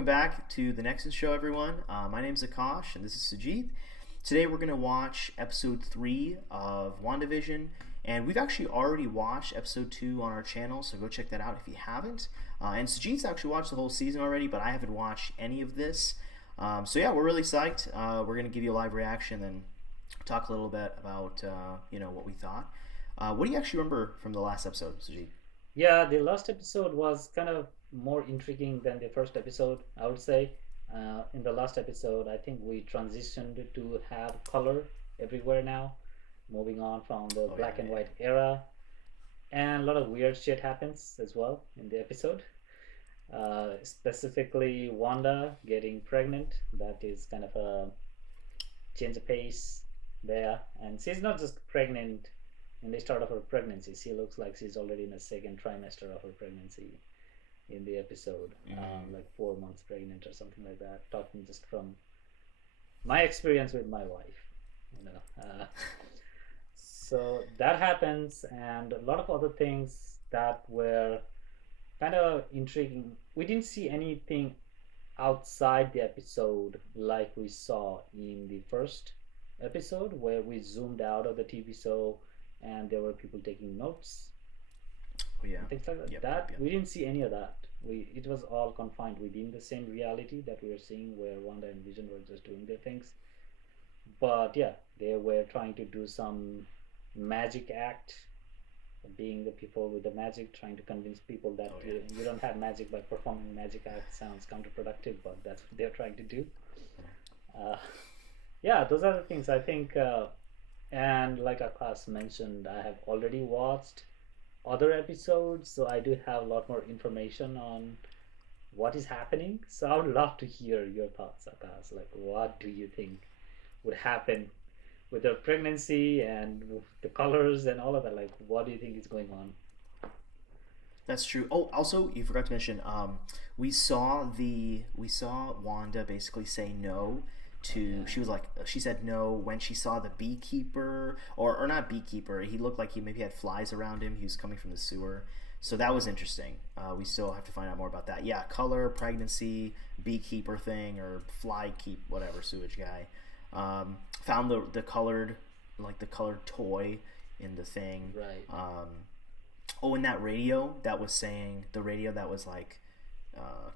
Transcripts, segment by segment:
welcome back to the Nexus Show, everyone. My name's Akash, and this is Sujit. Today we're going to watch episode 3 of WandaVision, and we've actually already watched episode 2 on our channel, so go check that out if you haven't. And Sujit's actually watched the whole season already, but I haven't watched any of this. So yeah, we're really psyched. We're going to give you a live reaction and talk a little bit about what we thought. What do you actually remember from the last episode, Sujit? Yeah, the last episode was kind of more intriguing than the first episode, I would say. In the last episode, I think we transitioned to have color everywhere now, moving on from the black and white era. And a lot of weird shit happens as well in the episode. Specifically, Wanda getting pregnant. That is kind of a change of pace there. And she's not just pregnant in the start of her pregnancy. She looks like she's already in the second trimester of her pregnancy in the episode, like 4 months pregnant or something like that. Talking just from my experience with my wife. So that happens, and a lot of other things that were kind of intriguing. We didn't see anything outside the episode like we saw in the first episode, where we zoomed out of the TV show and there were people taking notes. Things like that. We didn't see any of that. It was all confined within the same reality that we were seeing, where Wanda and Vision were just doing their things. But yeah, they were trying to do some magic act, being the people with the magic, trying to convince people that you don't have magic by performing magic act. Sounds counterproductive, but that's what they're trying to do. Yeah, those are the things I think. And like Akash mentioned, I have already watched other episodes, so I do have a lot more information on what is happening. So I would love to hear your thoughts, Akash. Like, what do you think would happen with her pregnancy and the colors and all of that? Like, what do you think is going on? That's true. Oh, also, you forgot to mention, we saw Wanda basically say no to. She said no when she saw the beekeeper, or not beekeeper. He looked like he maybe had flies around him. He was coming from the sewer, so that was interesting. We still have to find out more about that. Yeah, color, pregnancy, beekeeper thing, or fly keep, whatever, sewage guy. Found the colored toy in the thing. Right. And that radio that was saying, the radio that was like,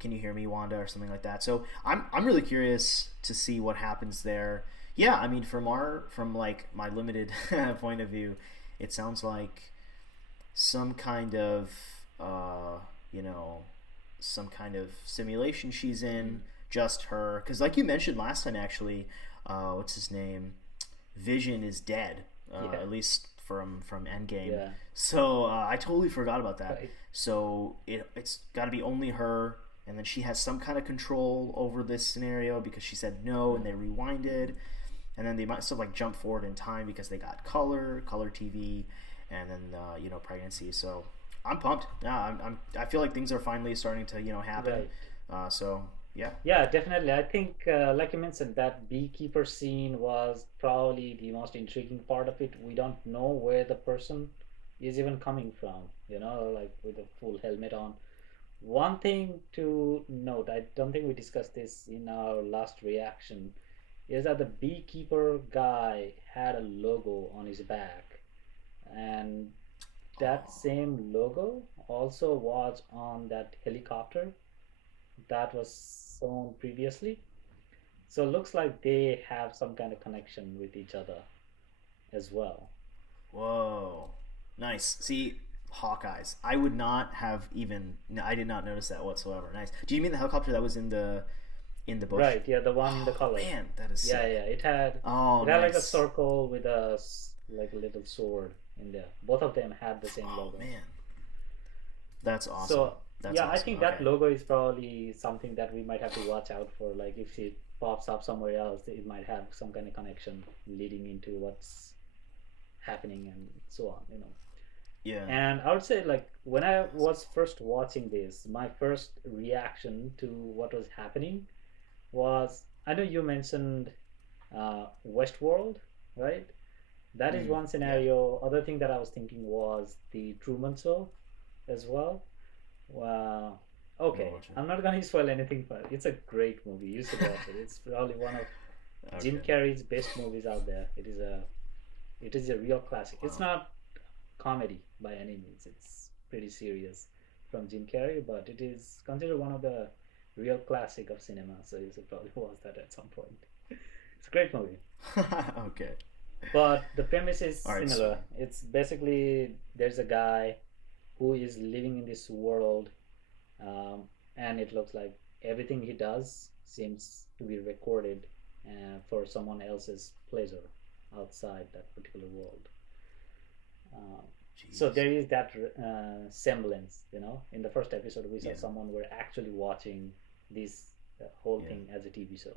can you hear me, Wanda, or something like that. So I'm really curious to see what happens there. Yeah, I mean, from my limited point of view, it sounds like some kind of some kind of simulation she's in, just her, because like you mentioned last time, actually, what's his name, Vision is dead, at least from Endgame. Yeah. So I totally forgot about that. Right. So it's got to be only her, and then she has some kind of control over this scenario because she said no, and they rewinded, and then they might still like jump forward in time because they got color TV, and then pregnancy. So I'm pumped. Yeah, I feel like things are finally starting to happen. Right. So yeah. Yeah, definitely. I think, like you mentioned, that beekeeper scene was probably the most intriguing part of it. We don't know where the person is even coming from, like with a full helmet on. One thing to note, I don't think we discussed this in our last reaction, is that the beekeeper guy had a logo on his back. And that same logo also was on that helicopter that was shown previously. So it looks like they have some kind of connection with each other as well. Whoa, nice. See, Hawkeyes. I would not have even. No, I did not notice that whatsoever. Nice. Do you mean the helicopter that was in the bush? Right. Yeah, the one in the color. Man, that is sick. Yeah. It had. Oh, it had nice. like a circle with a little sword in there. Both of them had the same logo. Man, that's awesome. So that's yeah, awesome. I think that logo is probably something that we might have to watch out for. Like if it pops up somewhere else, it might have some kind of connection leading into what's happening and so on. Yeah. And I would say, like, when I was first watching this, my first reaction to what was happening was, I know you mentioned Westworld, right? That is one scenario. Other thing that I was thinking was the Truman Show as well. Okay, watch it. I'm not gonna spoil anything for it. It's a great movie. You should watch it. It's probably one of Jim Okay. Carrey's best movies out there. It is a real classic. It's not comedy by any means. It's pretty serious from Jim Carrey, but it is considered one of the real classic of cinema. So you should probably watch that at some point. It's a great movie. Okay. But the premise is All right. similar. It's basically there's a guy who is living in this world, um, and it looks like everything he does seems to be recorded for someone else's pleasure outside that particular world. Um, so Jeez. there is that semblance, In the first episode, we saw Yeah. someone were actually watching this whole Yeah. thing as a TV show.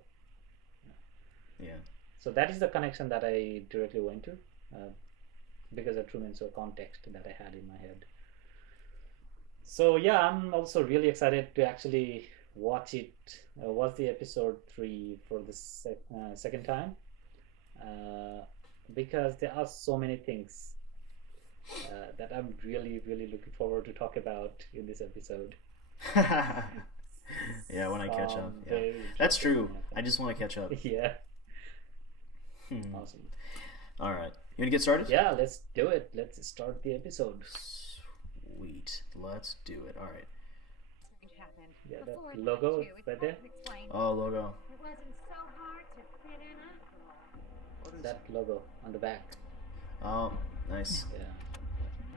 Yeah. So that is the connection that I directly went to, uh, because of Truman Show context that I had in my head. So yeah, I'm also really excited to actually watch it. Watch the episode 3 for the second time, uh, because there are so many things that I'm really, really looking forward to talk about in this episode. Yeah, when I catch up. Yeah. Very That's interesting true. thing I just want to catch up. happened. Yeah, Hmm. awesome. All right. You want to get started? Yeah, let's do it. Let's start the episode. Sweet. Let's do it. All right. Yeah, that logo right there. Oh, logo. It wasn't so hard to fit in after all. That logo on the back. Oh, nice. Yeah.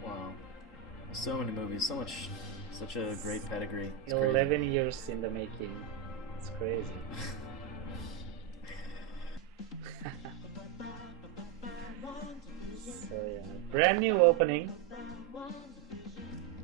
Wow. So many movies. Such a great pedigree. It's crazy. 11 years in the making. It's crazy. So yeah, brand new opening.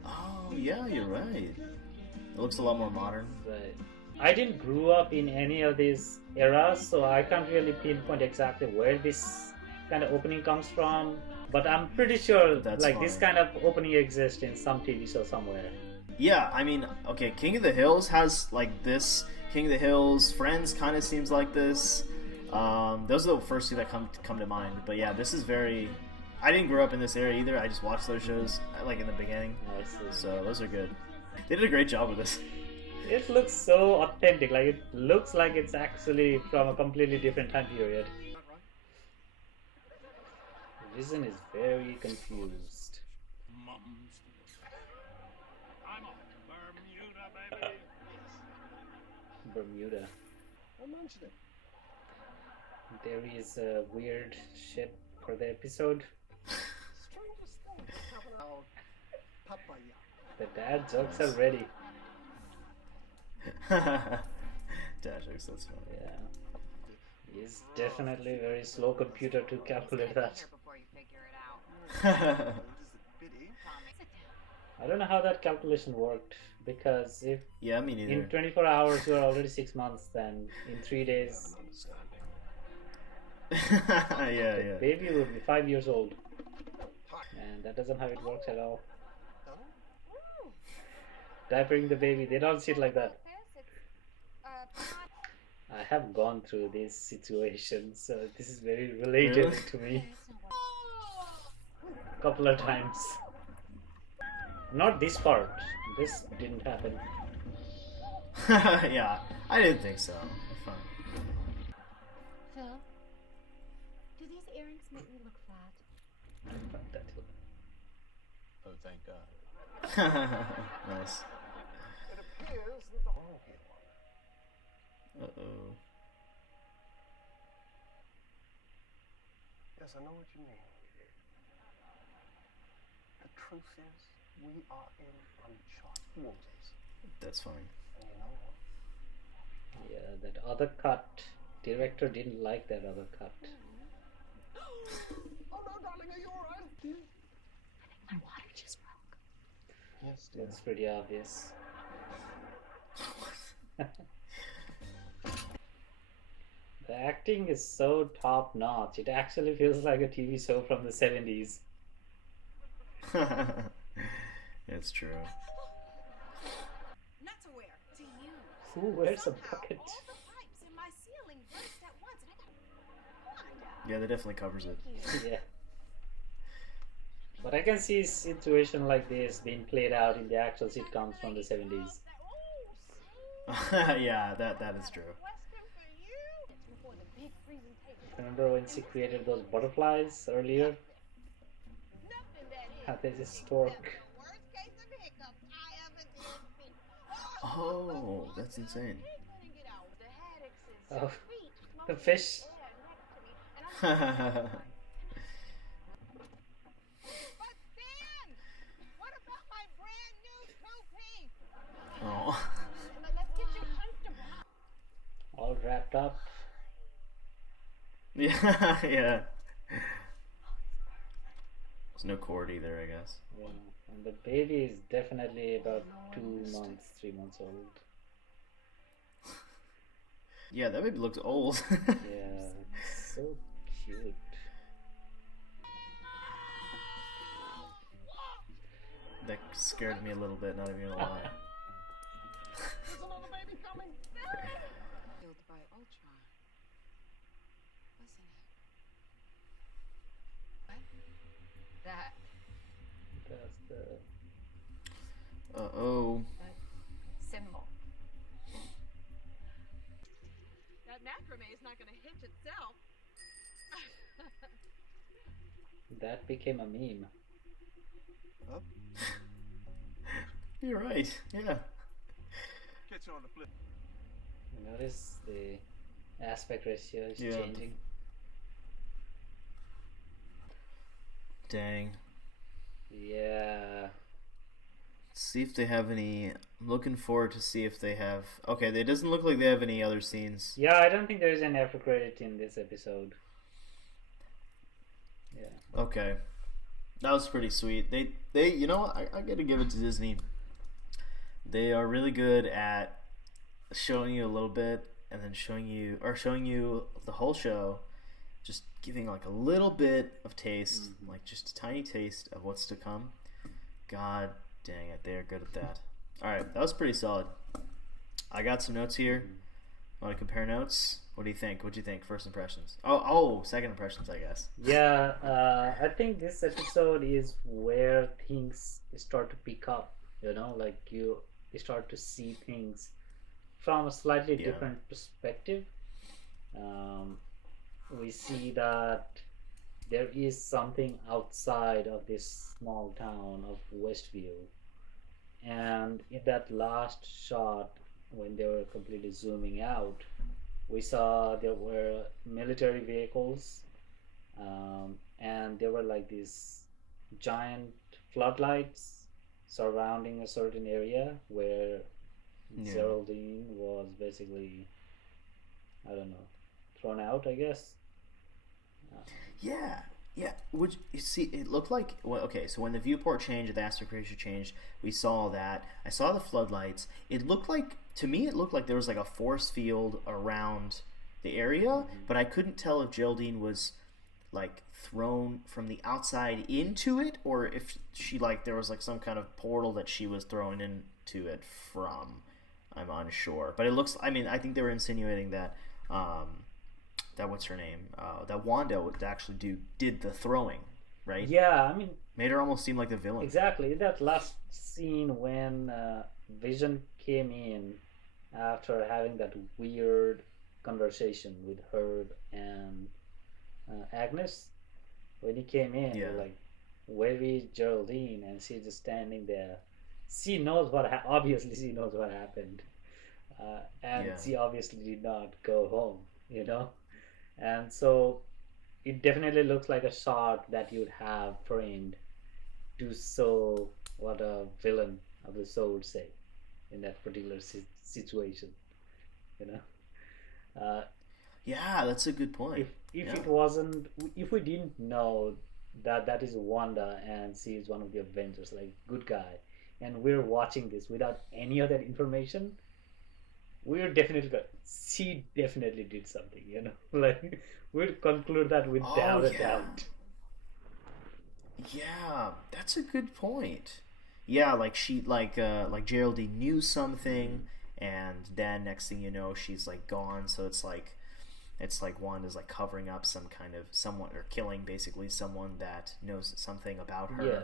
Oh, yeah, you're right. It looks a lot more modern. Right. I didn't grow up in any of these eras, so I can't really pinpoint exactly where this kind of opening comes from. But I'm pretty sure That's this fine. kind of opening exists in some TV show somewhere. Yeah, I mean, okay, King of the Hills has like this. King of the Hills, Friends kind of seems like this. Those are the first two that come to mind. But yeah, this is very. I didn't grow up in this area either. I just watched those shows like in the beginning. I see. So those are good. They did a great job with this. It looks so authentic. Like it looks like it's actually from a completely different time period. Vision is very confused. Mums. I'm off to Bermuda, baby. Bermuda. I mentioned it. There is a weird shit for the episode. Strangest thing happened out papaya. The dad jokes are ready. Dad jokes, that's funny. Yeah. He's definitely very slow computer to calculate that. Before you figure it out. I don't know how that calculation worked, because if Yeah, me neither. in 24 hours you're already 6 months, then in 3 days Yeah. baby would be 5 years old. And that doesn't how it works at all. Diapering the baby, they don't sit like that. I have gone through this situation, so this is very relatable Really? to me. A couple of times. Not this part. This didn't happen. Yeah, I didn't think so. Fine. Phil, do these earrings make me look fat? Fuck that. Oh, thank God. Nice. It appears that the whole. Uh-oh. Yes, I know what you mean. The truth is, we are in uncharted waters. That's fine. And you know what? Yeah, that other cut. Director didn't like that other cut. Oh no, darling, are you alright? My water just broke. Yes, dear. That's pretty obvious. The acting is so top notch. It actually feels like a TV show from the 70s. It's true. Not to wear, to use. Who wears a Somehow, bucket? all the pipes in my ceiling burst at once, and I Yeah, that definitely covers it. Yeah. But I can see a situation like this being played out in the actual sitcoms from the 70s. Yeah, that is true. Western for you. It's before the big presentation. Remember when she created those butterflies earlier? Nothing that is. How they just Except stork. for the worst case of hiccups I ever did see. Oh, that's insane. He couldn't get out. The headaches and Oh, feet the floating fish. in the air next to me, and I'm But Dan, what about my brand new two-piece? Oh. Let's get you comfortable. All wrapped up. Yeah, yeah. There's no cord either, I guess. Yeah. And the baby is definitely about 2 months, 3 months old. Yeah, that baby looks old. Yeah, it's so cute. That scared me a little bit, not even gonna lie. There's another baby coming. Killed by Ultron. Wasn't it? That That's the Uh-oh. symbol. That macrame is not going to hitch itself. that became a meme. You're right, yeah. Catch you on the flip. You notice the aspect ratio is Yeah. changing. Dang. Yeah. See if they have any. I'm looking forward to see if they have. Okay, it doesn't look like they have any other scenes. Yeah, I don't think there is an after credit in this episode. Yeah. Okay, that was pretty sweet. They, you know what? I gotta give it to Disney. They are really good at showing you a little bit and then showing you the whole show, just giving like a little bit of taste, like just a tiny taste of what's to come. God dang it, they are good at that. All right, that was pretty solid. I got some notes here. Want to compare notes? What do you think? What do you think? First impressions. Oh, second impressions, I guess. Yeah, I think this episode is where things start to pick up. You know, like you start to see things from a slightly Yeah. different perspective. We see that there is something outside of this small town of Westview. And in that last shot, when they were completely zooming out, we saw there were military vehicles, and there were like these giant floodlights surrounding a certain area where Yeah. Geraldine was basically, I don't know, thrown out, I guess. Yeah, yeah. Which you see, it looked like. Well, okay, so when the viewport changed, the aspect ratio changed. We saw that. I saw the floodlights. It looked like, to me, it looked like there was like a force field around the area, but I couldn't tell if Geraldine was like thrown from the outside into it, or if she like there was like some kind of portal that she was thrown into it from. I'm unsure, but it looks. I mean, I think they were insinuating that. That what's her name? That Wanda would actually did the throwing, right? Yeah, I mean, Made her almost seem like the villain. exactly. That last scene when Vision came in after having that weird conversation with Herb and Agnes, when he came in, Yeah. like, where is Geraldine? And she's just standing there. She knows obviously she knows what happened, and Yeah. she obviously did not go home. You know, and so it definitely looks like a shot that you'd have framed to show what a villain of the show would say in that particular situation. You know, Yeah, that's a good point. if Yeah. it wasn't, if we didn't know that that is Wanda and she is one of the Avengers, like good guy, and we're watching this without any other information, we're definitely she definitely did something. You know, like we'd conclude that without a yeah. doubt. Yeah, that's a good point. Yeah, like she like Geraldine knew something, and then next thing you know, she's like gone. So it's like Wanda's like covering up some kind of someone or killing basically someone that knows something about her. Yeah.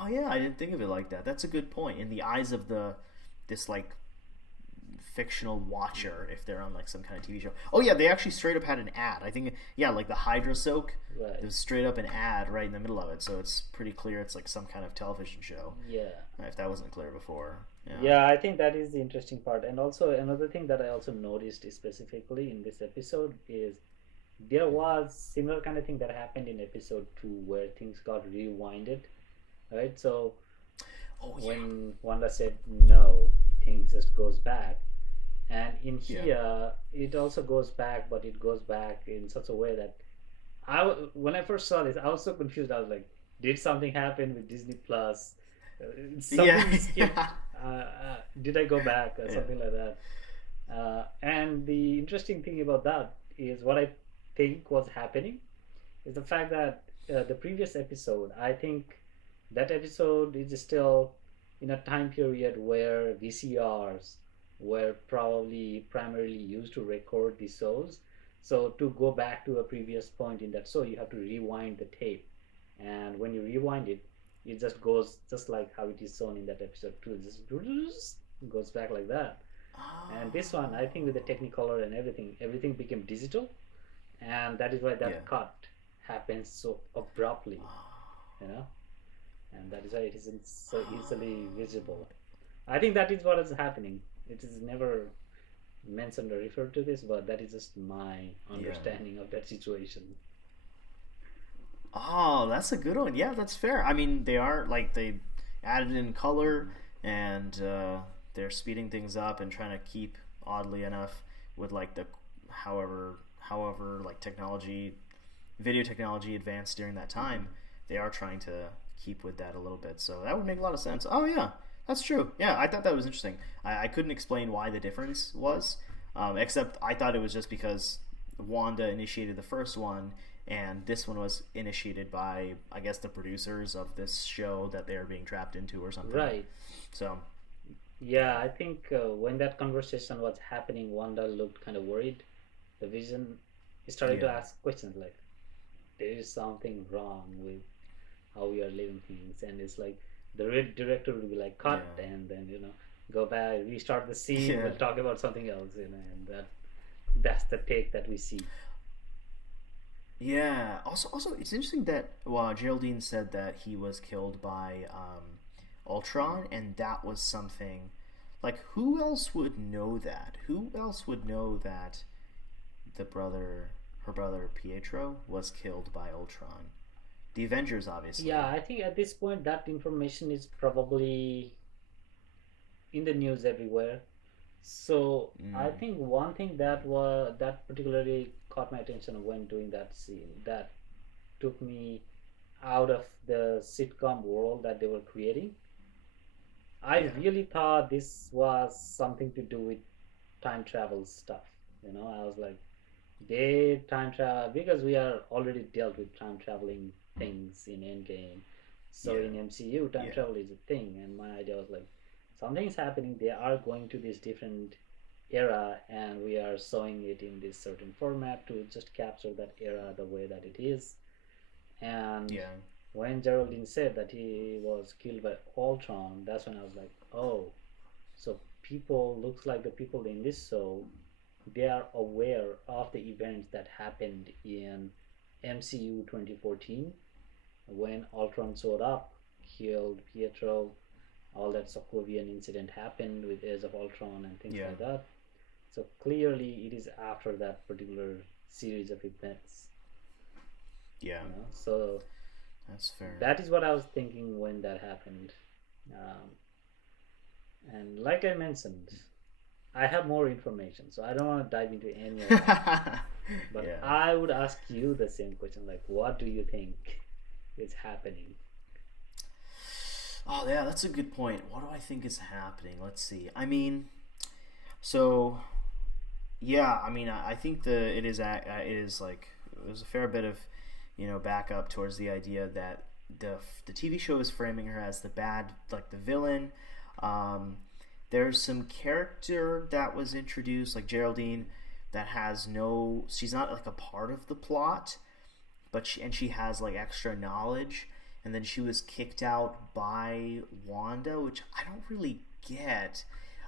Oh yeah, I didn't think of it like that. That's a good point. In the eyes of this like fictional watcher if they're on like some kind of TV show. Oh yeah, they actually straight up had an ad. I think like the Hydra Soak. Right. There's straight up an ad right in the middle of it, so it's pretty clear it's like some kind of television show. Yeah. If that wasn't clear before. Yeah, I think that is the interesting part. And also another thing that I also noticed specifically in this episode is there was similar kind of thing that happened in episode 2 where things got rewinded, right? So when Wanda said no, things just goes back. And in here, it also goes back, but it goes back in such a way that when I first saw this, I was so confused. I was like, did something happen with Disney Plus? Something skipped. Did I go back or something like that? And the interesting thing about that is what I think was happening is the fact that the previous episode, I think that episode is still in a time period where VCRs were probably primarily used to record the shows. So to go back to a previous point in that show, you have to rewind the tape, and when you rewind it, it just goes just like how it is shown in that episode 2. It just goes back like that. And this one, I think with the Technicolor and everything became digital, and that is why that cut happens so abruptly, and that is why it isn't so easily visible. I think that is what is happening. It is never mentioned or referred to this, but that is just my understanding of that situation. Oh, that's a good one. Yeah, that's fair. I mean, they are like they added in color, and they're speeding things up and trying to keep, oddly enough, with like the however like video technology advanced during that time. They are trying to keep with that a little bit. So that would make a lot of sense. Oh yeah, that's true. Yeah, I thought that was interesting. I couldn't explain why the difference was, except I thought it was just because Wanda initiated the first one, and this one was initiated by, I guess, the producers of this show that they are being trapped into or something. Right. So. Yeah, I think when that conversation was happening, Wanda looked kind of worried. The Vision started to ask questions like, there is something wrong with how we are living things. And it's like, the director would be like, cut, and then, go back, restart the scene, we'll talk about something else, and that's the take that we see. Yeah. Also, it's interesting that Geraldine said that he was killed by Ultron, and that was something like, who else would know that? Who else would know that her brother Pietro was killed by Ultron? The Avengers, obviously. Yeah, I think at this point that information is probably in the news everywhere. So I think one thing that particularly caught my attention when doing that scene, that took me out of the sitcom world that they were creating. I really thought this was something to do with time travel stuff. I was like, they time travel, because we are already dealt with time traveling things in Endgame. So in MCU, time travel is a thing, and my idea was like, something's happening. They are going to this different era, and we are showing it in this certain format to just capture that era the way that it is. And when Geraldine said that he was killed by Ultron, that's when I was like, oh, so looks like the people in this show, they are aware of the events that happened in MCU 2014 when Ultron showed up, killed Pietro, all that Sokovian incident happened with Age of Ultron and things like that. So clearly it is after that particular series of events. Yeah. So that's fair. That is what I was thinking when that happened. And like I mentioned, I have more information, so I don't want to dive into any of that. But I would ask you the same question, like, what do you think is happening? Oh yeah, that's a good point. What do I think is happening? Let's see. I mean, so yeah, I mean, I think it is like, there's a fair bit of backup towards the idea that the TV show is framing her as the bad, like the villain. There's some character that was introduced, like Geraldine, that she's not like a part of the plot, but she has like extra knowledge, and then she was kicked out by Wanda, which I don't really get.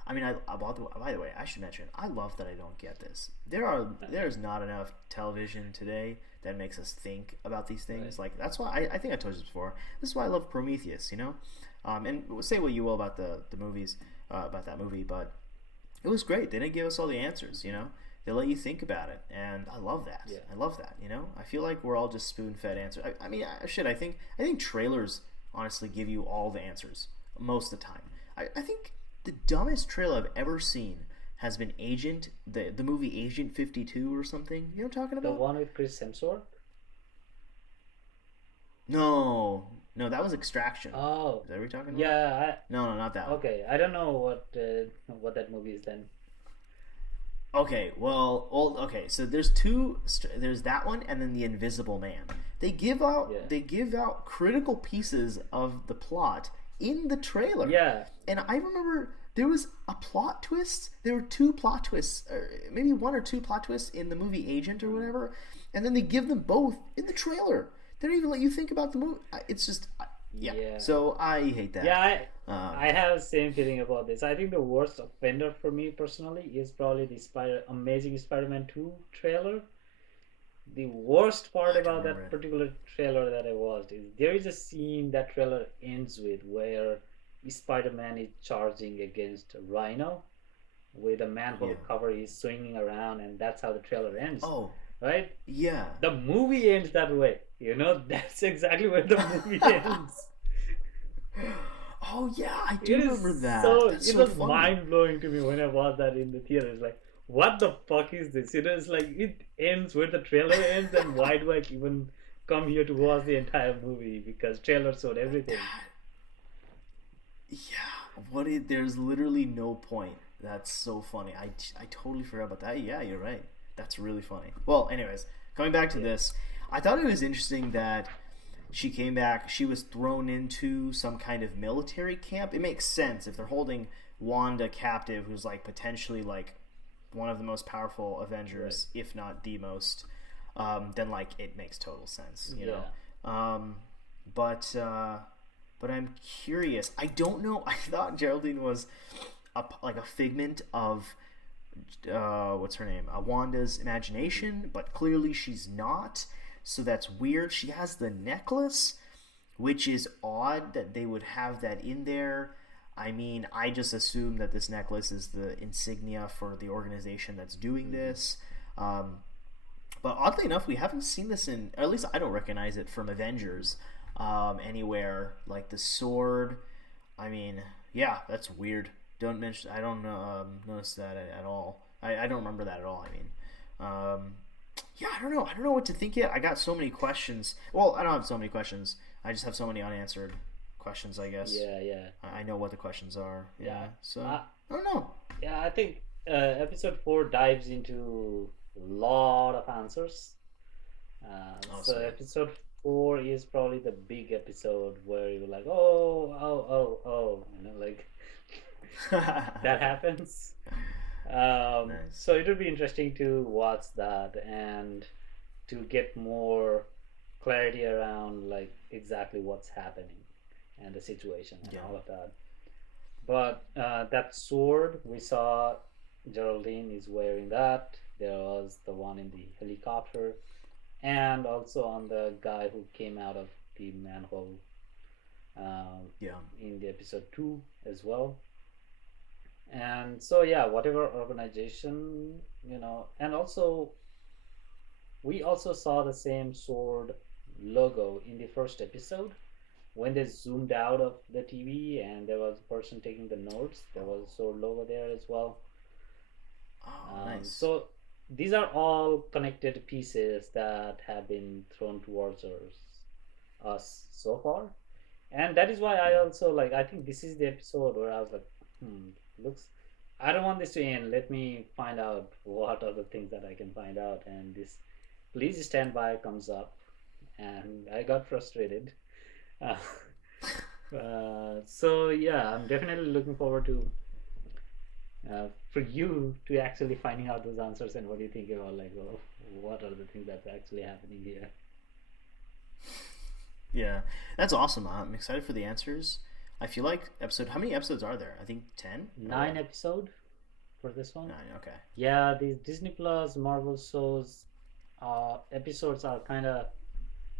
I mean, by the way, I should mention, I love that I don't get this. There's not enough television today that makes us think about these things. Right. Like that's why I think I told you this before. This is why I love Prometheus. You know, and say what you will about the movies about that movie, but it was great. They didn't give us all the answers. You know, they let you think about it, and I love that. Yeah. I love that. You know, I feel like we're all just spoon-fed answers. I mean, I think trailers honestly give you all the answers most of the time. I think the dumbest trailer I've ever seen has been the movie Agent 52 or something. You know what I'm talking The about? one with Chris Hemsworth? No, that was Extraction. Oh. Is that what you're talking about? Yeah. No, not that one. Okay, I don't know what that movie is then. Okay, okay. So there's there's that one, and then The Invisible Man. They give out critical pieces of the plot in the trailer. Yeah. And I remember there was a plot twist. There were two plot twists, or maybe one or two plot twists in the movie Agent or whatever, and then they give them both in the trailer. They don't even let you think about the movie. It's just, yeah. So I hate that. Yeah, I have the same feeling about this. I think the worst offender for me personally is probably the Amazing Spider-Man 2 trailer. The worst part about that particular trailer that I watched is there is a scene that trailer ends with where Spider-Man is charging against Rhino with a manhole cover. He's swinging around, and that's how the trailer ends. Oh. Right? Yeah. The movie ends that way. You know, that's exactly where the movie ends. Oh yeah, I do remember that. It was mind blowing to me when I watched that in the theater. It's like, what the fuck is this? You know, it's like it ends where the trailer ends, and why do I even come here to watch the entire movie? Because trailer showed everything. Yeah, there's literally no point. That's so funny. I totally forgot about that. Yeah, you're right. That's really funny. Well, anyways, coming back to this, I thought it was interesting that she came back. She was thrown into some kind of military camp. It makes sense if they're holding Wanda captive, who's like potentially like one of the most powerful Avengers, if not the most. Then like it makes total sense, you know. But I'm curious. I don't know. I thought Geraldine was like a figment of what's her name? Wanda's imagination, but clearly she's not. So that's weird. She has the necklace, which is odd that they would have that in there. I mean, I just assume that this necklace is the insignia for the organization that's doing this. But oddly enough, we haven't seen this in, or at least I don't recognize it from Avengers anywhere. Like the sword. I mean, yeah, that's weird. I don't notice that at all. I don't remember that at all. I mean, yeah, I don't know what to think yet. I got so many questions. Well, I don't have so many questions. I just have so many unanswered questions, I guess. Yeah. I know what the questions are. Yeah. So I don't know. Yeah, I think episode 4 dives into a lot of answers. So episode 4 is probably the big episode where you're like, oh, you know, like that happens. Nice. So it would be interesting to watch that and to get more clarity around like exactly what's happening and the situation and all of that. But that sword we saw, Geraldine is wearing that. There was the one in the helicopter, and also on the guy who came out of the manhole in the episode 2 as well. And so whatever organization, you know, and also we also saw the same sword logo in the first episode when they zoomed out of the TV and there was a person taking the notes. There was a sword logo there as well. Nice. So these are all connected pieces that have been thrown towards us so far, and that is why I also like, I think this is the episode where I was like, I don't want this to end. Let me find out what are the things that I can find out. And this "Please Stand By" comes up, and I got frustrated. So yeah, I'm definitely looking forward to for you to actually finding out those answers and what do you think about like, what are the things that's actually happening here. Yeah, that's awesome. I'm excited for the answers. I feel like episode. How many episodes are there? I think 10. 9 episode for this one. 9. Okay. Yeah, these Disney Plus Marvel shows episodes are kind of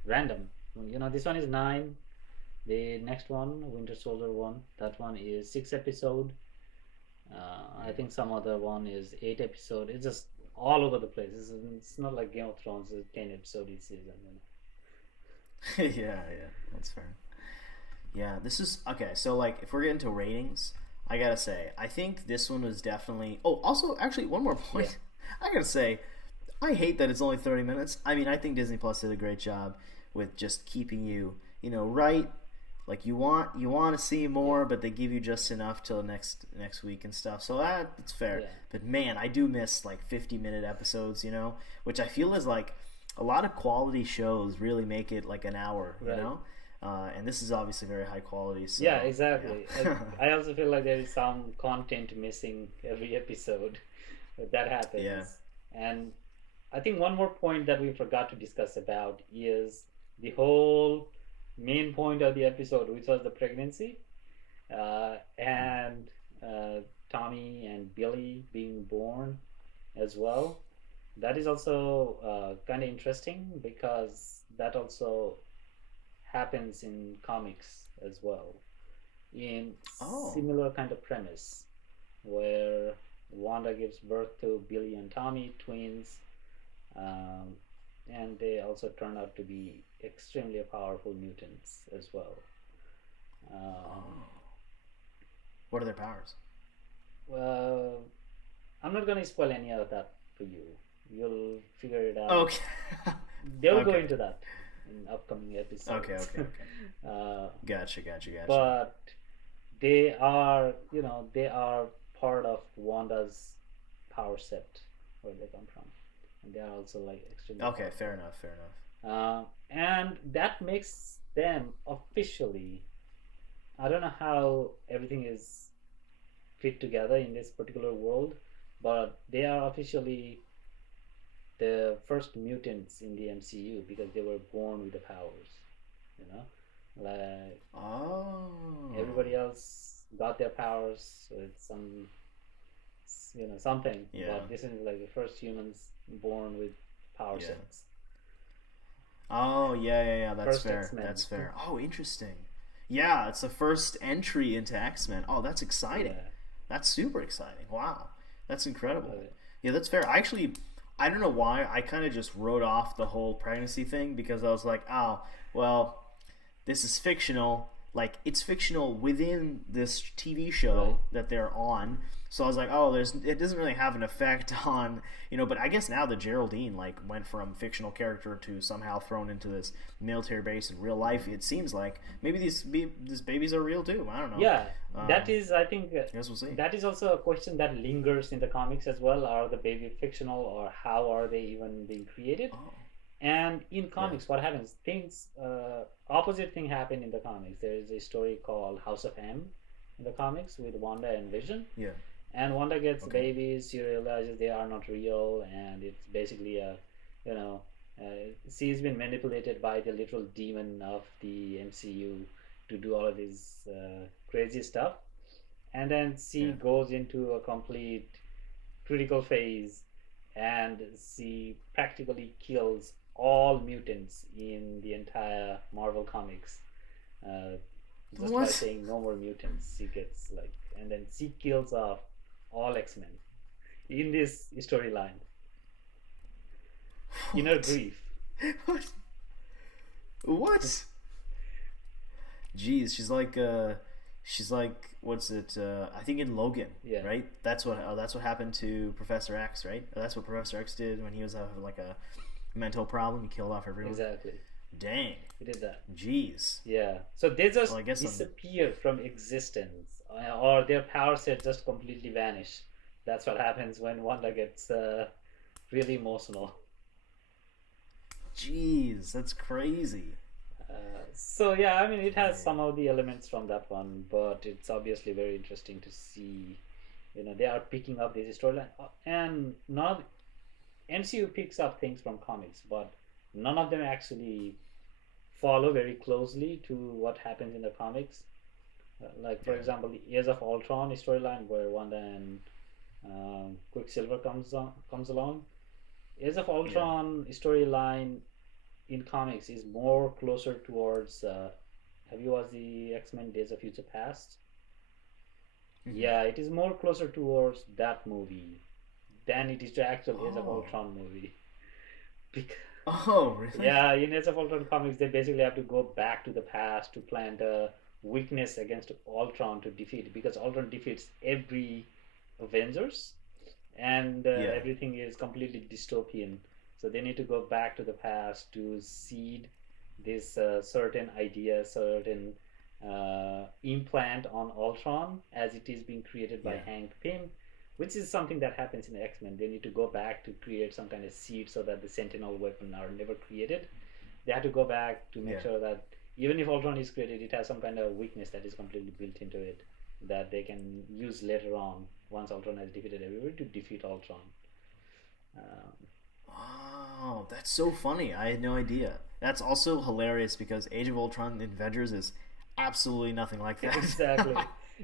random. This one is 9. The next one, Winter Soldier one, that one is 6 episode. I think some other one is 8 episode. It's just all over the place. It's not like Game of Thrones, it's 10 episode each season. Yeah, that's fair. Yeah, this is okay. So like, if we're getting to ratings, I gotta say, I think this one was definitely. Oh, also, actually, one more point. Yeah. I gotta say, I hate that it's only 30 minutes. I mean, I think Disney Plus did a great job with just keeping you, right. Like you want to see more, but they give you just enough till next week and stuff. So it's fair. Yeah. But man, I do miss like 50-minute episodes, which I feel is like a lot of quality shows really make it like an hour, Right. And this is obviously very high quality. So, Yeah, exactly. Yeah. I also feel like there is some content missing every episode. That happens. Yeah. And I think one more point that we forgot to discuss about is the whole main point of the episode, which was the pregnancy, and Tommy and Billy being born as well. That is also kind of interesting because that also happens in comics as well, in similar kind of premise, where Wanda gives birth to Billy and Tommy, twins, and they also turn out to be extremely powerful mutants as well. What are their powers? Well, I'm not going to spoil any of that for you. You'll figure it out. Okay. They'll go into that in upcoming episodes. Okay. Gotcha. But they are part of Wanda's power set, where they come from, and they are also like extremely Okay, powerful. fair enough. And that makes them officially, I don't know how everything is fit together in this particular world, but they are officially the first mutants in the MCU because they were born with the powers, like everybody else got their powers with some something, Yeah. but this is like the first humans born with power Yeah. sets. Oh, yeah, that's First fair. X-Men. That's fair. Oh, interesting. Yeah, it's the first entry into X-Men. Oh, that's exciting. Yeah. That's super exciting. Wow. That's incredible. Right. Yeah, that's fair. I don't know why, I kind of just wrote off the whole pregnancy thing because I was like, oh, well, this is fictional. Like, it's fictional within this TV show Right. that they're on. So I was like, oh, it doesn't really have an effect on, but I guess now that Geraldine, like, went from fictional character to somehow thrown into this military base in real life, it seems like maybe these babies are real too. I don't know. Yeah, that is, I think, I guess we'll see. that is also a question that lingers in the comics as well. Are the baby fictional, or how are they even being created? Oh. And in comics, what happens? Opposite thing happened in the comics. There is a story called House of M in the comics with Wanda and Vision. Yeah. And Wanda gets Okay. babies. She realizes they are not real, and it's basically she's been manipulated by the literal demon of the MCU to do all of this crazy stuff. And then she goes into a complete critical phase, and she practically kills all mutants in the entire Marvel comics. Just by What? saying no more mutants, she gets and then she kills off all X-Men in this storyline. In her grief. What? Jeez, she's like what's it? I think in Logan, Yeah. right? That's what happened to Professor X, right? That's what Professor X did when he was like a mental problem. He killed off everyone. Exactly. Dang. He did that. Jeez. Yeah. So they just Well, I guess disappear from existence, or their power set just completely vanish. That's what happens when Wanda gets really emotional. Jeez, that's crazy. So yeah, I mean, it has some of the elements from that one, but it's obviously very interesting to see. They are picking up this storyline, and not MCU picks up things from comics, but none of them actually follow very closely to what happens in the comics. Like for example, the Age of Ultron storyline where Wanda and Quicksilver comes along. Age of Ultron storyline in comics is more closer towards. Have you watched the X-Men Days of Future Past? Yeah, it is more closer towards that movie than it is the actual Age of Ultron movie. Because, Oh, really? yeah, in Age of Ultron comics, they basically have to go back to the past to plant a weakness against Ultron to defeat it, because Ultron defeats every Avengers, and everything is completely dystopian. So they need to go back to the past to seed this certain idea, certain implant on Ultron as it is being created by Hank Pym, which is something that happens in X-Men. They need to go back to create some kind of seed so that the Sentinel weapon are never created. They have to go back to make sure that even if Ultron is created, it has some kind of weakness that is completely built into it that they can use later on once Ultron has defeated everybody to defeat Ultron. Oh, that's so funny. I had no idea. That's also hilarious because Age of Ultron in Avengers is absolutely nothing like that. Exactly.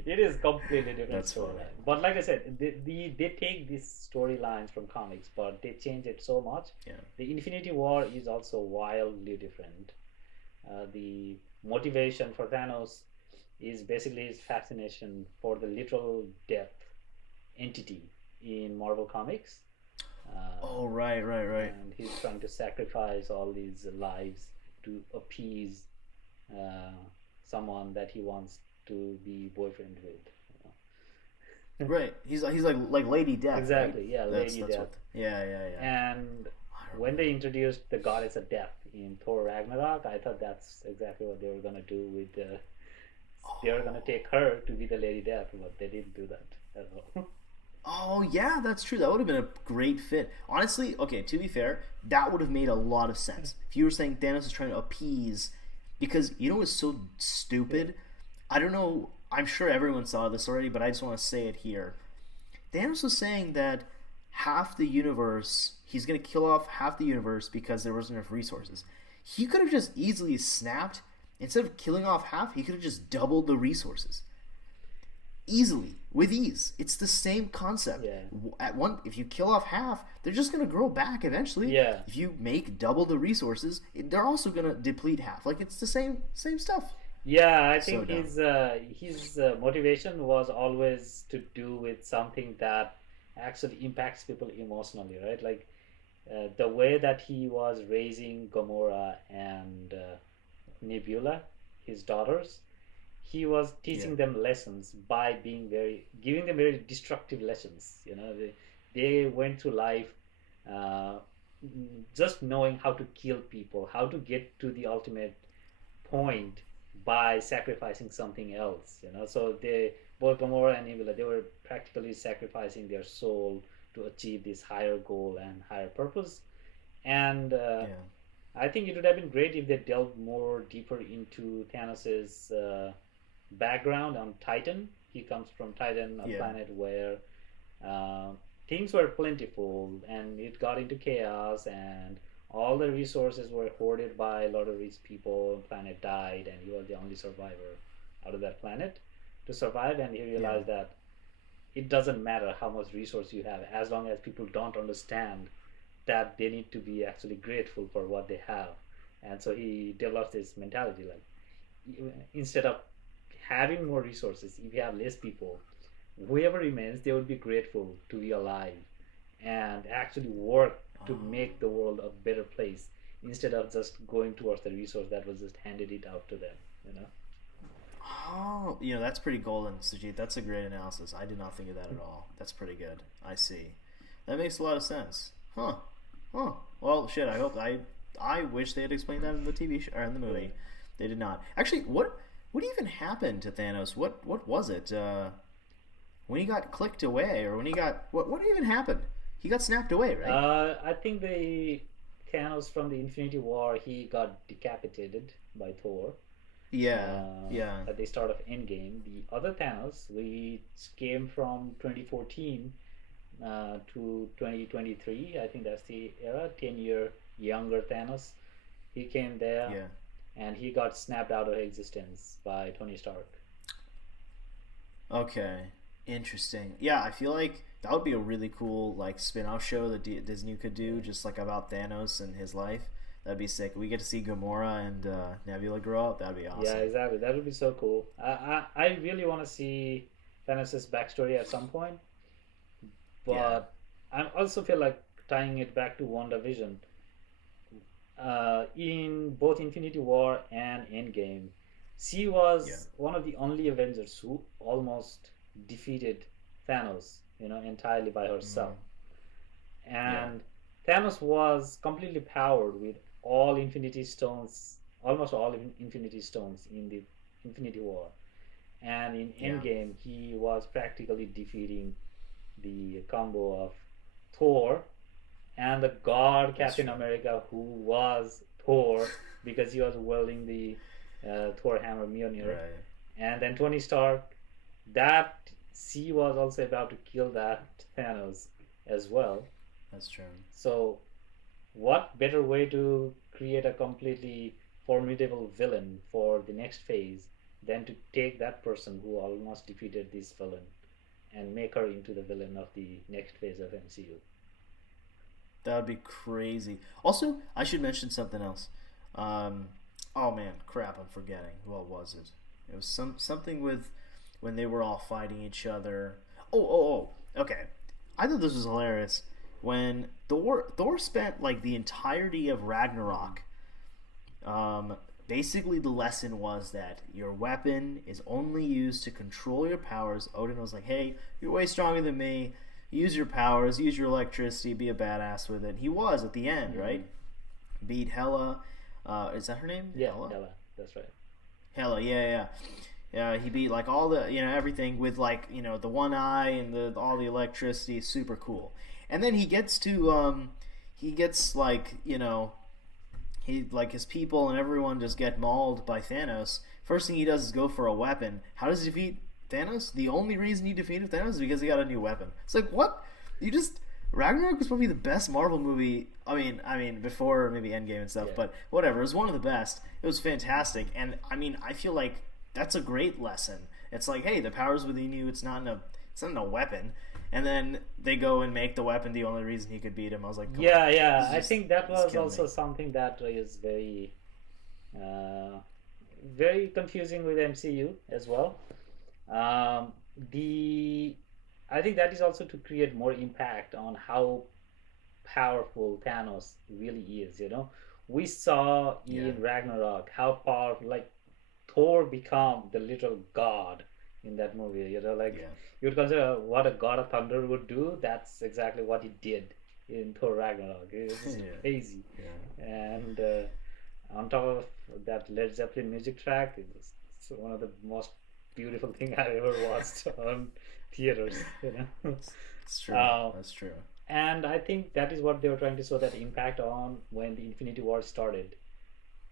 It is completely different That's story. funny. But like I said, they take these storylines from comics, but they change it so much. Yeah. The Infinity War is also wildly different. The motivation for Thanos is basically his fascination for the literal death entity in Marvel Comics. Oh, right. And he's trying to sacrifice all these lives to appease someone that he wants to be boyfriend with. Right. He's like Lady Death. Exactly. Right? Yeah, Lady Death. Yeah. And when they introduced the goddess of death in Thor Ragnarok, I thought that's exactly what they were gonna do with the. They were gonna take her to be the Lady Death, but they didn't do that at all. Oh, yeah, that's true. That would have been a great fit. Honestly, okay, to be fair, that would have made a lot of sense. If you were saying Thanos is trying to appease, because you know what's so stupid? I don't know, I'm sure everyone saw this already, but I just want to say it here. Thanos was saying that half the universe, he's going to kill off half the universe because there wasn't enough resources. He could have just easily snapped, instead of killing off half, he could have just doubled the resources. Easily, with ease. It's the same concept. If you kill off half, they're just going to grow back eventually. Yeah. If you make double the resources, they're also going to deplete half. Like, it's the same stuff. Yeah, I think So his motivation was always to do with something that actually impacts people emotionally, right? Like the way that he was raising Gamora and Nebula, his daughters, he was teaching them lessons by giving them very destructive lessons. You know, they went through life just knowing how to kill people, how to get to the ultimate point by sacrificing something else. You know, so both Gamora and Nebula, they were practically sacrificing their soul to achieve this higher goal and higher purpose. And I think it would have been great if they delved more deeper into Thanos's background on Titan. He comes from Titan, a planet where things were plentiful and it got into chaos, and all the resources were hoarded by a lot of rich people. The planet died and he was the only survivor out of that planet to survive, and he realized that it doesn't matter how much resource you have as long as people don't understand that they need to be actually grateful for what they have. And so he develops this mentality, like instead of having more resources, if you have less people, whoever remains, they would be grateful to be alive and actually work to make the world a better place instead of just going towards the resource that was just handed it out to them, you know. Oh, that's pretty golden, Sujit. That's a great analysis. I did not think of that at all. That's pretty good. I see. That makes a lot of sense. Huh. Well, shit. I wish they had explained that in the TV show or in the movie. They did not. Actually, what even happened to Thanos? What was it? When he got clicked away, or when he got what even happened? He got snapped away, right? I think the Thanos from the Infinity War, he got decapitated by Thor. At the start of Endgame. The other Thanos, we came from 2014 to 2023. I think that's the era. 10-year younger Thanos. He came there, and he got snapped out of existence by Tony Stark. Okay, interesting. Yeah, I feel like that would be a really cool like spin-off show that Disney could do, just like about Thanos and his life. That'd be sick. We get to see Gamora and Nebula grow up. That'd be Yeah, awesome. exactly. That would be so cool. I really want to see Thanos' backstory at some point, Yeah, but I also feel like tying it back to WandaVision. In both Infinity War and Endgame, she yeah, was one of the only Avengers who almost defeated Thanos, entirely by herself. mm, yeah, And Thanos was completely powered with all Infinity Stones, almost all Infinity Stones in the Infinity War. And in yeah. Endgame, he was practically defeating the combo of Thor and the god That's Captain true. America, who was Thor because he was wielding the Thor hammer Mjolnir, Right. and then Tony Stark. That she was also about to kill that Thanos as well. That's true. So, what better way to create a completely formidable villain for the next phase than to take that person who almost defeated this villain and make her into the villain of the next phase of MCU? That would be crazy. Also, I should mention something else. Um, oh man, crap! I'm forgetting. What was it? It was something with when they were all fighting each other. Oh. Okay. I thought this was hilarious when Thor spent like the entirety of Ragnarok. Basically, the lesson was that your weapon is only used to control your powers. Odin was like, "Hey, you're way stronger than me. Use your powers. Use your electricity. Be a badass with it." He was at the end, Mm-hmm. right? Beat Hela. Is that her name? Yeah, Hela. Ella, that's right. Hela. Yeah. He beat like all the everything with like the one eye and the all the electricity. Super cool. And then he gets like he like his people and everyone just get mauled by Thanos. First thing he does is go for a weapon. How does he defeat Thanos? The only reason he defeated Thanos is because he got a new weapon. It's like what? You just Ragnarok was probably the best Marvel movie. I mean before maybe Endgame and stuff, Yeah. but whatever. It was one of the best. It was fantastic, and I feel like that's a great lesson. It's like, hey, the power's within you. It's not in a weapon. And then they go and make the weapon the only reason he could beat him. I was like, come on, Yeah. this is I just think that this is was killing also me. something that is uh, very confusing with MCU as well. Um, the I think that is also to create more impact on how powerful Thanos really is. We saw Yeah, in Ragnarok how powerful, like Thor become the literal god in that movie. Like yeah, you would consider what a god of thunder would do. That's exactly what he did in Thor Ragnarok. It was just yeah, crazy, yeah. and on top of that Led Zeppelin music track, it's one of the most beautiful thing I ever watched on theaters. It's true. Uh, That's true. and I think that is what they were trying to show that impact on when the Infinity War started.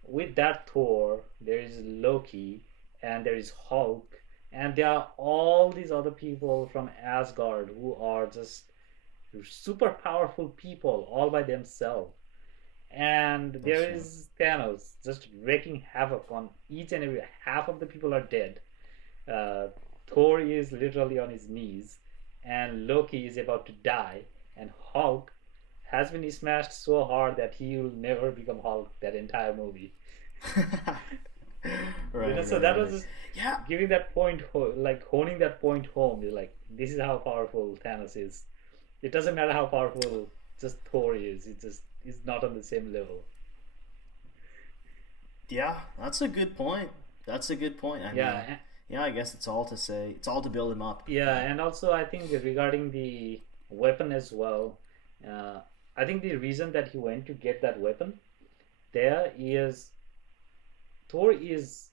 With that Thor, there is Loki, and there is Hulk, and there are all these other people from Asgard who are just super powerful people all by themselves. And That's there true. is Thanos just wreaking havoc on each and every half of the people are dead. Uh, Thor is literally on his knees, and Loki is about to die, and Hulk has been smashed so hard that he will never become Hulk that entire movie. So that was Right. just Yeah, giving that point, like honing that point home. Is like this is how powerful Thanos is. It doesn't matter how powerful just Thor is. It just is not on the same level. yeah. That's a good point. That's a good point. I mean, Yeah, yeah. I guess it's all to say. It's all to build him up. yeah, and also I think regarding the weapon as well, uh, I think the reason that he went to get that weapon there is Thor is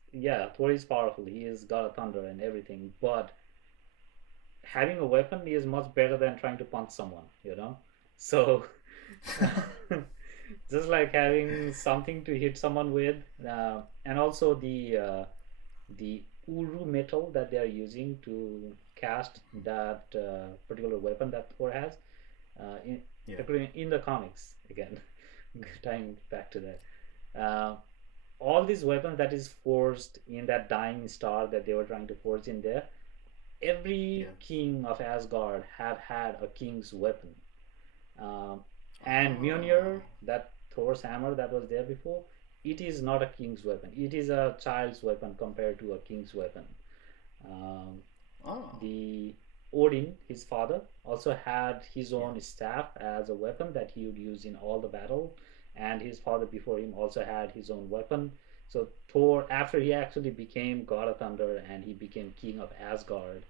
powerful. He is God of Thunder and everything, but having a weapon is much better than trying to punch someone. So just like having something to hit someone with, and also the uru metal that they are using to cast that particular weapon that Thor has, in Yeah. particularly in the comics again, tying back to that. All these weapons that is forged in that dying star that they were trying to forge in there, every Yeah. king of Asgard have had a king's weapon. And Mjolnir, that Thor's hammer that was there before, it is not a king's weapon. It is a child's weapon compared to a king's weapon. Um, Oh. the Odin, his father, also had his own staff as a weapon that he would use in all the battle, and his father before him also had his own weapon. So Thor, after he actually became God of Thunder and he became king of Asgard,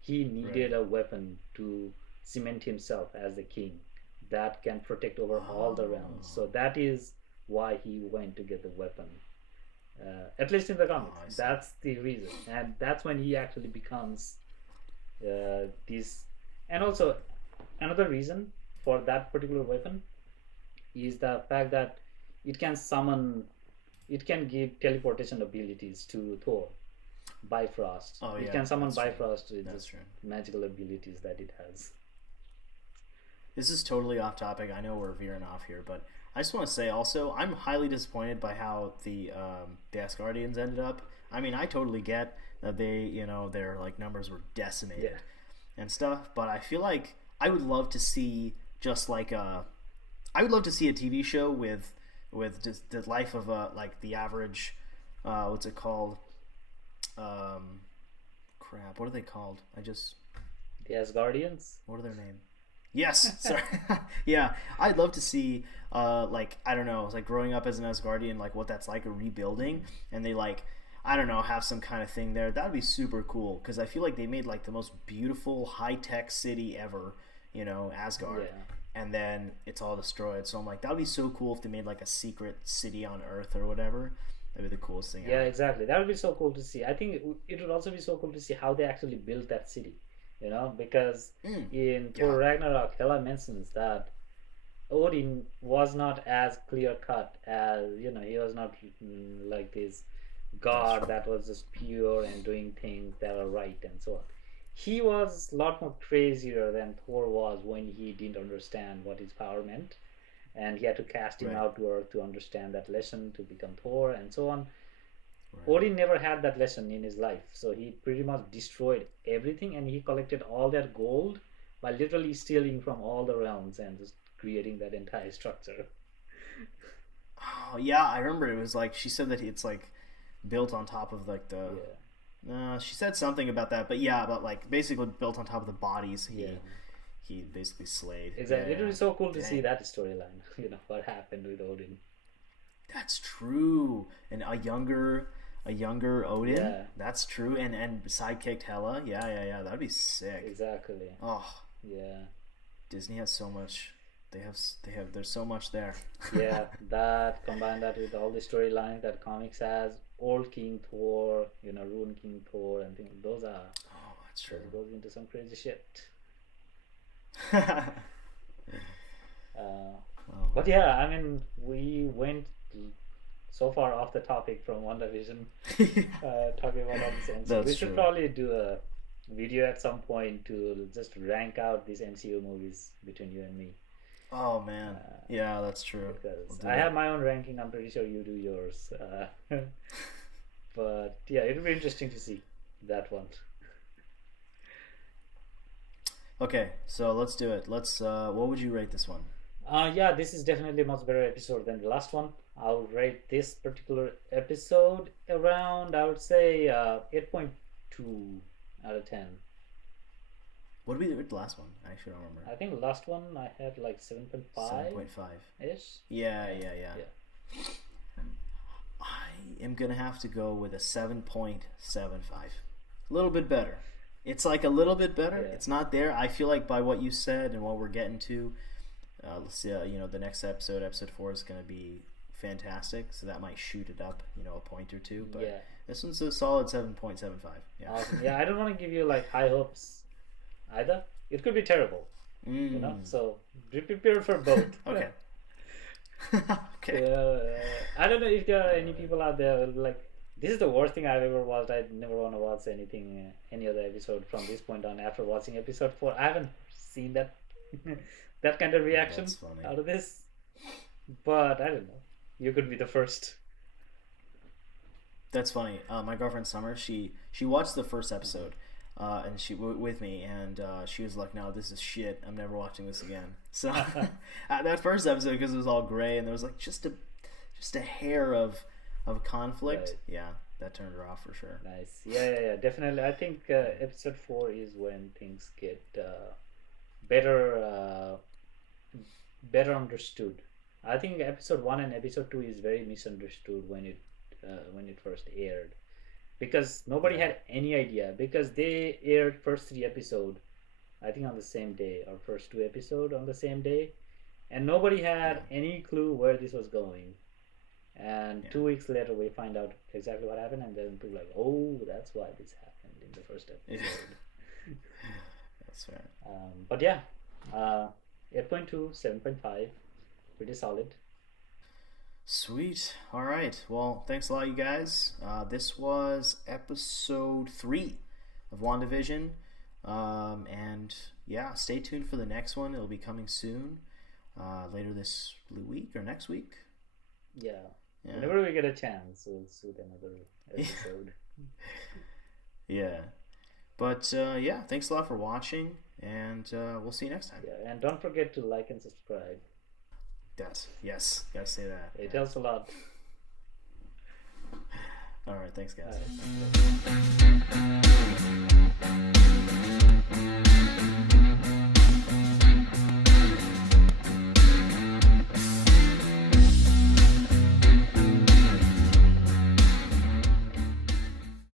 he needed a weapon to cement himself as the king that can protect over all the realms. So that is why he went to get the weapon. At least in the comics, I see. that's the reason, and that's when he actually becomes this. And also, another reason for that particular weapon is the fact that it can summon, it can give teleportation abilities to Thor. Bifrost. Oh, It yeah, can summon that's true. Bifrost with That's just true. magical abilities that it has. This is totally off topic. I know we're veering off here, but I just want to say also, I'm highly disappointed by how the Asgardians ended up. I mean, I totally get that they, their like numbers were decimated and stuff, but I feel like I would love to see just like I would love to see a TV show with just the life of like the average, what's it called? Crap, what are they called? The Asgardians? What are their name? Yes, sorry. Yeah, I'd love to see, like, I don't know, it's like growing up as an Asgardian, like what that's like, a rebuilding, and they like, I don't know, have some kind of thing there. That'd be super cool because I feel like they made like the most beautiful high tech city ever, Asgard, and then it's all destroyed. So I'm like, that'd be so cool if they made like a secret city on Earth or whatever. That'd be the coolest thing. Yeah, ever. exactly. That would be so cool to see. I think it would also be so cool to see how they actually built that city. Because in Thor Ragnarok, Hela mentions that Odin was not as clear cut as, he was not like this god that was just pure and doing things that are right and so on. He was a lot more crazier than Thor was when he didn't understand what his power meant. And he had to cast him out to Earth to understand that lesson, to become Thor and so on. Odin never had that lesson in his life, so he pretty much destroyed everything, and he collected all that gold by literally stealing from all the realms and just creating that entire structure. Oh yeah, I remember it was like she said that it's like built on top of like the. She said something about that, but yeah, about like basically built on top of the bodies he basically slayed. Exactly, Yeah, it would be so cool to Dang. see that storyline. What happened with Odin. That's true, and a younger Odin. Yeah. That's true, and sidekicked Hela. Yeah. That'd be sick. Exactly. Oh, Yeah. Disney has so much. There's so much there. Yeah, that combine that with all the storylines that comics has, old King Thor, Rune King Thor, and things. Those are Oh, that's true. goes into some crazy shit. But yeah, I mean, we went so far off the topic from WandaVision, talking about all this MCU. That's We should true. probably do a video at some point to just rank out these MCU movies between you and me. Oh man, yeah, that's true. Because We'll do I it. have my own ranking. I'm pretty sure you do yours. But yeah, it'll be interesting to see that one. Okay, so let's do it. Let's. What would you rate this one? Yeah, this is definitely a much better episode than the last one. I'll rate this particular episode around, I would say, 8.2 out of 10. What did we rate the last one? I actually don't remember. I think the last one I had like 7.5 7.5. ish. Yeah. I am gonna have to go with a 7.75. A little bit better. It's like a little bit better. Yeah. It's not there. I feel like by what you said and what we're getting to, let's see. The next episode 4, is gonna be fantastic. So that might shoot it up, a point or two. But Yeah. this one's a solid 7.75. Yeah. Awesome. Yeah, I don't want to give you like high hopes either. It could be terrible, So be prepared for both. Okay. Okay. I don't know if there are any people out there who like, this is the worst thing I've ever watched. I never want to watch anything, any other episode from this point on after watching episode 4. I haven't seen that that kind of reaction That's funny. out of this. But I don't know. You could be the first. That's funny. My girlfriend Summer, she watched the first episode, and she with me, and she was like, "No, this is shit. I'm never watching this again." So that first episode, because it was all gray and there was like just a hair of conflict, Right. yeah, that turned her off for sure. Nice. Yeah, definitely. I think episode 4 is when things get better better understood. I think episode 1 and episode 2 is very misunderstood when it first aired, because nobody had any idea, because they aired first 3 episode I think on the same day, or first 2 episode on the same day, and nobody had any clue where this was going. And 2 weeks later we find out exactly what happened, and then people are like, oh, that's why this happened in the first episode. That's fair. But yeah, 8.2, 7.5, pretty solid. Sweet. All right. Well, thanks a lot, you guys. This was episode 3 of WandaVision. And yeah, stay tuned for the next one. It'll be coming soon, later this week or next week. Yeah. Yeah. Whenever we get a chance, we'll shoot another episode. Yeah. But yeah, thanks a lot for watching, and we'll see you next time. Yeah, and don't forget to like and subscribe. Yes, gotta say that. It helps a lot. All right, thanks, guys. All right.